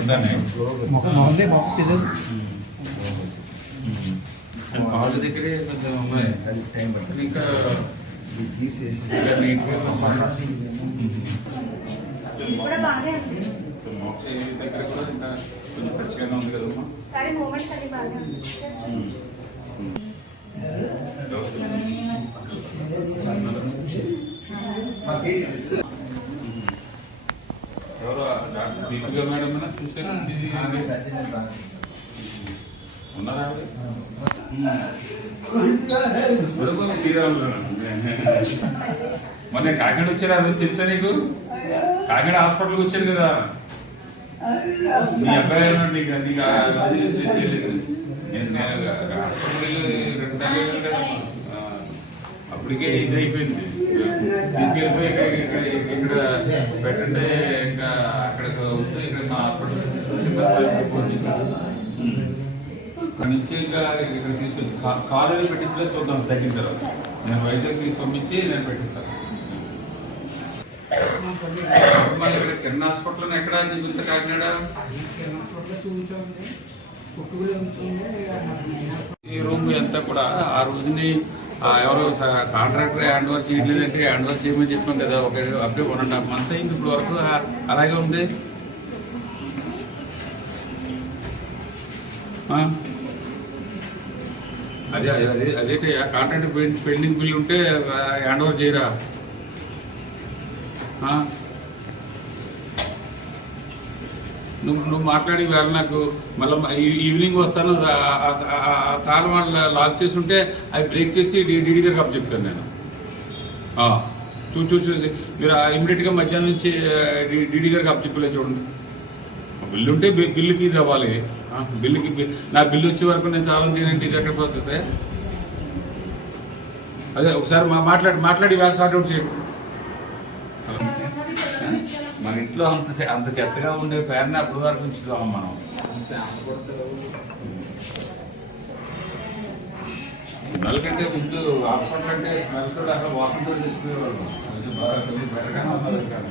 ఉందానే దగ్గరే కొంచెం ఉన్నాయి టైం ఇంకా తీసేసి మోక్ష దగ్గర కూడా ఇంకా కొంచెం ఖచ్చితంగా ఉంది కదమ్మా మూమెంట్స్ అది ఎవరో డాక్టర్ దీపిక మేడం చూసారా ఉన్నారా శ్రీరాములు మొన్న కాకినాడ వచ్చారా అది తెలుసా నీకు కాకినాడ హాస్పిటల్కి వచ్చాడు కదా మీ అబ్బాయి నీకు నీకు ఆ- తెలియదు నేను హాస్పిటల్ రెండుసార్లు వెళ్ళాను కదా ఇప్పటికే ఇది అయిపోయింది. తీసుకెళ్ళిపోయి ఇక్కడ పెట్టంటే ఇంకా అక్కడికి వస్తే ఇక్కడ హాస్పిటల్ ఫోన్ చేశాను నుంచి ఇంకా ఇక్కడ తీసుకొచ్చి కాలు కాలేజీ పెట్టించలే చూద్దాం తగ్గిన తర్వాత. నేను వైజాగ్ తీసి పంపించి నేను పెట్టిస్తాను మళ్ళీ ఇక్కడ కిరణ్ హాస్పిటల్ ఎక్కడ చూపిస్తా కాకినాడ? ఈ రూమ్ ఎంత కూడా ఆ రోజుని ఎవరో కాంట్రాక్టర్ హ్యాండ్ ఓవర్ చేయట్లేదంటే హ్యాండ్ ఓవర్ చేయమని చెప్పాం కదా ఒక అప్పుడే వన్ అండ్ హాఫ్ మంత్ అయింది ఇప్పుడు వరకు. అలాగే ఉంది. అదే అదే అదే అదే కాంట్రాక్ట్ పెండింగ్ బిల్ ఉంటే హ్యాండ్ ఓవర్ చేయరా ఆ? నువ్వు నువ్వు మాట్లాడి వేళ నాకు మళ్ళీ ఈవినింగ్ వస్తాను తాళం వాళ్ళు లాక్ చేసి ఉంటే అవి బ్రేక్ చేసి డీడీ గారికి అప్ చెప్తాను నేను. చూ చూ చూసి మీరు ఇమీడియట్గా మధ్యాహ్నం నుంచి డీడీ గారికి అప్ చెప్పలే చూడండి. బిల్లు ఉంటే బి- బిల్లుకి ఇది అవ్వాలి. బిల్లుకి నా బిల్లు వచ్చే వరకు నేను తాళం తీయనంటే ఇది ఎక్కడ పోతుంది? అదే ఒకసారి మా మాట్లాడి మాట్లాడి వేళ సార్ట్అవుట్ చేయండి. మన ఇంట్లో అంత అంత చెత్తగా ఉండే ఫ్యాన్ అప్పుడు వరకు ఉంచుతాం మనం. నెలకంటే ముందు హాస్పిటల్ అంటే స్మెల్ కూడా అక్కడ వాసన తెచ్చిపోయేవాళ్ళు బాగా కొంచెం బెటర్గానే ఉన్నది కానీ.